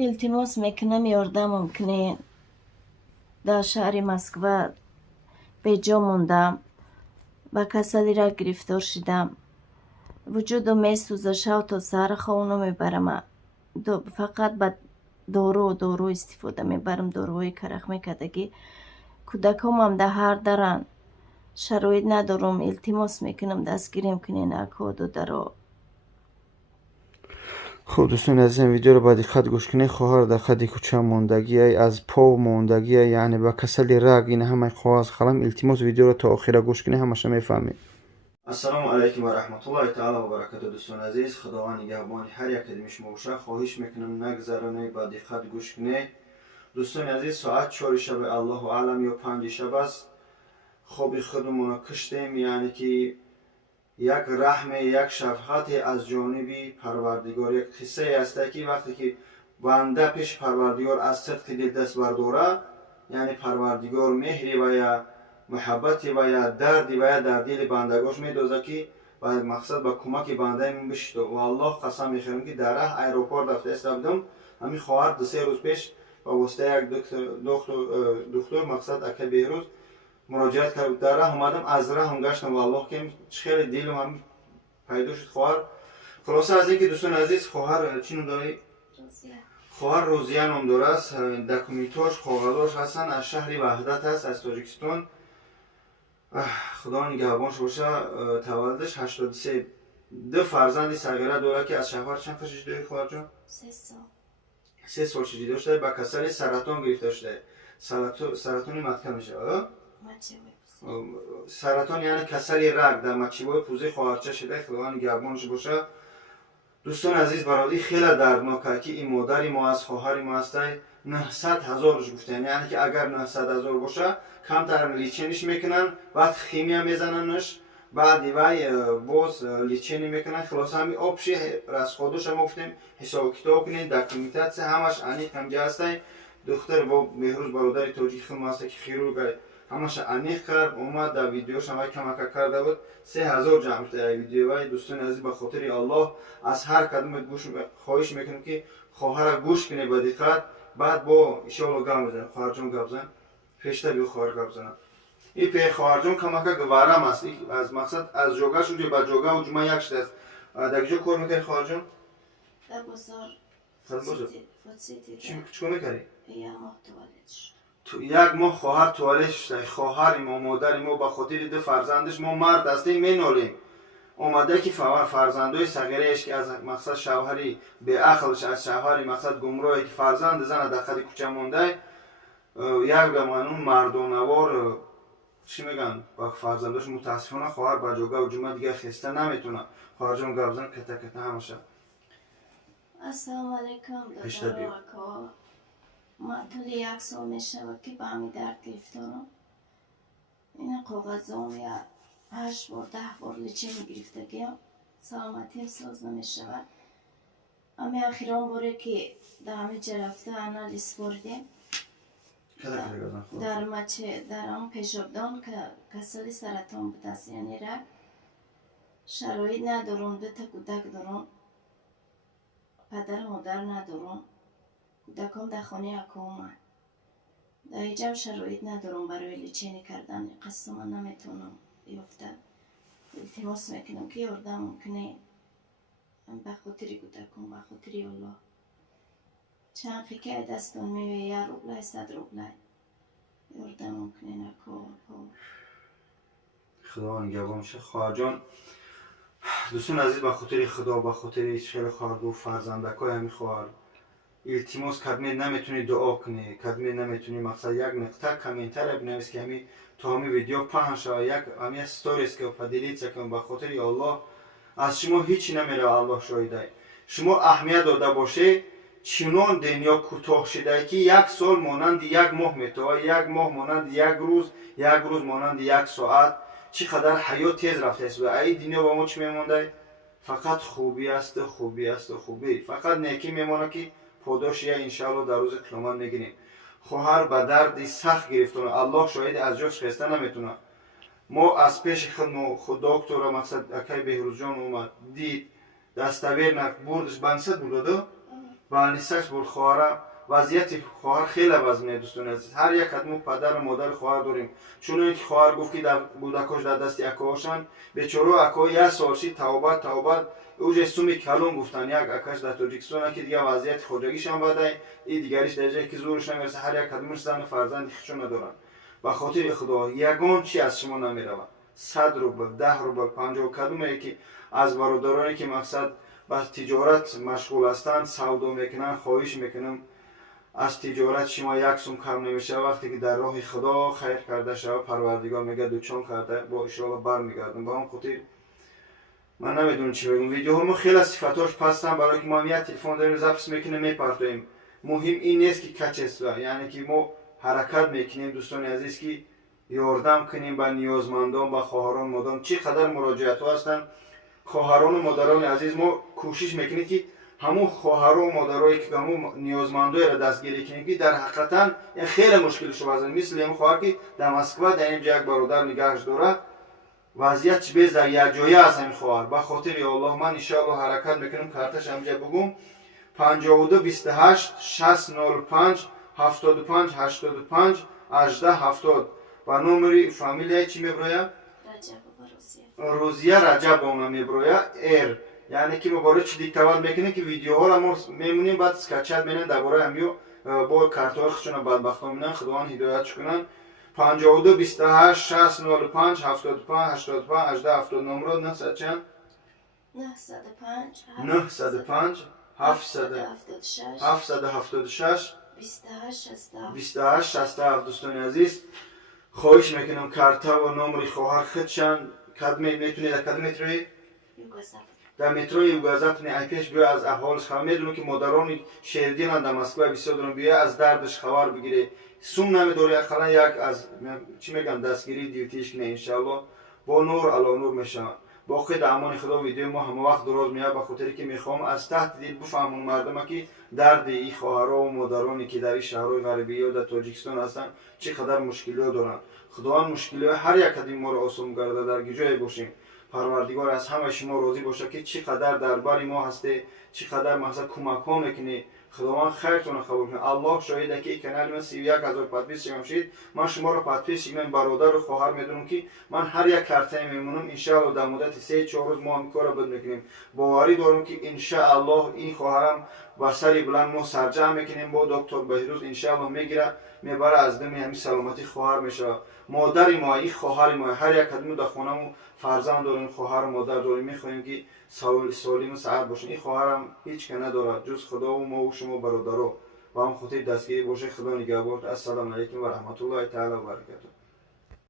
التماس میکنم یاردمم کنین. در شهر مسکو به جا موندم و کسلی را گرفتار شدم. وجود می سوزه، شب تا سحر خونو میبرم. فقط به دارو استفاده میبرم، داروهای کرخ میکدگی. کودکام هم در هر درن، شرایط ندارم. التماس میکنم دستگیریم کنین اکاد و درا. خب دوستان عزیزم، ویدیو رو با دقت گوش کنید. خواهر در خط کوچه موندگی از پا موندگی، یعنی با کسل رگ، این همه خواهد خلم. التماس ویدیو رو تا آخر گوش کنید، همش میفهمید. السلام علیکم و رحمت الله تعالی و برکاته. دوستان عزیز، خداوند نگهبان هر یک کدام شما باشه. خواهش میکنم نگذرانید، با دقت گوش کنید. دوستان عزیز، ساعت 4 شب، الله اعلم یا 5 شب است. خواب خودمون کشتیم، یعنی که یک رحم، یک شفقت از جانب پروردگار. یک قصه است که وقتی که بنده پیش پروردگار از صدق دل دست برداره، یعنی پروردگار مهری و یا محبتی و یا دردی و یا در دل بندگاش میدازه که و مقصد به کمک بنده من بشته. و الله قسم میخورم که در راه ایروپورت رفته استم، همین خواهر 2-3 روز پیش با واسطه یک دکتر مقصد اکه بیروز مراجعت کرد. در راه اومدم، از راه هم گشتم و الله که خیلی دلم هم پیدا شد. خواهر خلاصه از اینکه دوستان عزیز، خواهر چی داری؟ خواهر روزیه نام داره است. دکومنتاش کاغذاش هستن، از شهر وحدت است، از تاجیکستان. خدا نگهبانش باشه. تولدش 83. 2 فرزند صغیره داره که از شوهر چند سالش داری خواهر جان؟ 3 سال شدی داشته. با کسل سرطان گرفته شده. سرطان مدکه میشه. سرطان یعنی کسل رگ در مچیبای پوزه خواهرچه شده. خدا نگهبانش باشه. دوستان عزیز، برادری خیلی دردناکه که این مادر ما از خواهر ما است. 900,000 گفتن، یعنی که اگر 900,000 باشه کمتر لیچینش میکنن، بعد خیمیا میزننش، بعد وای باز لیچینی میکنن. خلاص همین آبشی راست خودش هم گفتیم حساب کتاب کنین، دکومنتاسیون همش انیق همجا است. دختر با مهروز برادر تاجیک ما است که خیرورگ همش انیق کرد، اومد در ویدیوش هم کمک کرده بود. 3,000 جمع شده ویدیو. وای دوستان عزیز، به خاطر الله از هر کدوم گوش خواهش میکنم که خواهر گوش کنه با دقت. بعد با ایشالا گام بزن. خواهر جان گپ بزن. پیشتر بیا خواهر گپ بزن. این پی خواهر جان کمک گوارم است. از مقصد از جوگا شو با جوگا و جمعه یک شده است. در کجا کار میکنی خواهر جان؟ در بازار. چی کار میکنی؟ یک ماه توالت شد. تو 1 ماه خواهر توالت شده. خواهر ما، مادر ما به خاطر 2 فرزندش ما مرد هستیم مینالیم. اومده که فرزندای صغیرش که از مقصد شوهری به عقلش، از شوهری مقصد گمراهی که فرزند زن در خط کوچه مونده، یک گمانون مردانوار چی میگن با فرزنداش. متاسفانه خواهر با جوگا و جمعه دیگه خسته نمیتونه. خواهر جان گپ بزن کته همشه. السلام علیکم دادر اکا. من طول 1 سال میشه که به همین درد گرفتارم. این کاغذام یا 8 بار 10 بار لیچین گرفتگی هم سلامتیم ساز نمیشود. اما اخیران باره که در همه جا رفته انالیز بردیم در مچه در هم پیشابدان که کسل سرطان بود است، یعنی رگ. شرایط ندارم، 2 تا کودک دارم، پدر مادر ندارم، کودکام در خانه اکا اومد. در اینجا شرایط ندارم برای لیچینی کردن. قصد من نمیتونم یافته. التماس میکنم که یاردم کنین به خاطر کودکم، به خاطر الله. چند خیکه دستان میوه 1 روبله 100 روبله یاردم کنین اکا. خدا نگهبان شه. خواهر جان دوستان عزیز، به خاطر خدا، به خاطر شیر خواهر و فرزندکای همین خواهر التماس کدمی نمیتونی دعا کنی، کدمی نمیتونی مقصد یک نقطه کامنتر بنویس که همین تا همین ویدیو پخش شود، یک همین استوریز که پدیلیت کنم. به خاطر الله از شما هیچی نمیره. الله شاهده. شما اهمیت داده باشه چنان دنیا کوتاه شده که 1 سال مانند 1 ماه میتونه، 1 ماه مانند 1 روز، 1 روز مانند 1 ساعت. چقدر حیات تیز رفته است و ای دنیا با ما چی میمونده؟ فقط خوبی است، خوبی است، خوبی. فقط نیکی میمونه که پاداش یا انشاءالله در روز قیامت میگیریم. خواهر به دردی سخت گرفتونه. الله شاهد از جاش خسته نمیتونه. ما از پیش خود دکتر مقصد اکای بهروز جان اومد دید دستاویر بردش بنسد بود. و نیستش بر خواهر وضعیت خواهر خیلی وضعیت دوستان عزیز. هر یک کدوم پدر و مادر خواهر داریم. چون اینکه خواهر گفت که در کودکاش در دست اکاهاشن بیچاره اکا یک سالشی توبه اوج سومی کلون گفتن یک اکاش در تاجیکستان که دیگه وضعیت خودجگیشان بده، این دیگریش در جایی که زورش نمیرسه، هر یک کدومش زن فرزند خودشون ندارن. به خاطر خدا یگان چی از شما نمیروه. 100 روبل 10 روبل 50 کدومه که از برادرانی که مقصد با تجارت مشغول هستند سودا میکنن، خواهش میکنم از تجارت شما یک سوم کم نمیشه. وقتی که در راه خدا خیر کرده شود پروردگار میگه دوچان کرده با اشاره برمیگردم. با هم خاطر من نمیدونم چی بگم. ویدیوهامو خیلی صفاتاش پستم برای که ما یک تلفن داریم ضبط میکنیم میپرتیم. مهم این نیست که کچ است، یعنی که ما حرکت میکنیم دوستان عزیز که یاردم کنیم به نیازمندان، به خواهران مادران. چقدر مراجعت ها هستن خواهران و مادران عزیز. ما کوشش میکنیم که همون خواهر و مادرایی که همون نیازمندای را دستگیری کنیم که در حقیقتا خیلی مشکل شو بزن. مثل این خواهر که در مسکو در اینجا یک برادر نگهش داره، وضعیت چه بیز در یک جایی هست این خواهر. به خاطر الله من ان شاء الله حرکت میکنم کارتش همجا بگم 52 28 605 75 85 18 70 و نمری فامیلیای چی میبراید؟ روزیه رجب اون میبراید ایر. یعنی که ما برای چی دیکتاور میکنیم که ویدیوها را ما میمونیم بعد سکچت میرن درباره همیو با کارت‌های خودشون بدبختان میرن. خداوند هدایتش کنن. 52 28 605 75 85 18 70 نمره 900 چند 905 776 28 67 دوستان عزیز. خواهش میکنم کارتا و نمره خواهر خودشان کدوم میتونید در کدوم متروی در متروی یوگازاپ نه پیش بیا از احوالش خبر میدونه که مادران شهردین در مسکو بسیار دارن بیا از دردش خبر بگیره. سوم نمیداره خلا یک از چی میگن دستگیری دیوتیش کنه ان شاء الله با نور علی نور میشه. با خود امان خدا ویدیو ما هم وقت دراز میاد به خاطر که میخوام از تحت دید بفهمون مردم که درد این خواهرها و مادرانی که در این شهرهای غربی یا در تاجیکستان هستن چقدر مشکلات دارن. خداوند مشکلات هر یک کدوم ما رو آسان کرده. در گیجای باشیم. پروردگار از همه شما راضی باشه که چقدر دربار ما هستی، چقدر مثلا کمک ها میکنی. خداوند خیرتون قبول کنه. الله شاهده که کانال من 31000 پادپیس شمشید. من شما رو پادپیس من برادر و خواهر میدونم که من هر یک کارتای میمونم ان شاء الله در مدت 3-4 روز ما هم کارو بد میکنیم. باوری دارم که ان شاء الله این خواهرم با سری بلند ما سرجم میکنیم با دکتر بهروز ان شاء الله میگیره میبره از دم همین سلامتی خواهر میشه. مادر ما این خواهر ما هر یک کدوم در خونمون فرزند داریم، خواهر و مادر داریم. میخوایم که سالم و سعادت باشین. این خواهرم هیچ که نداره جز خدا و ما و شما برادرها و هم خاطر دستگیری باشه. خدا نگهدار. السلام علیکم و رحمت الله تعالی و برکاته.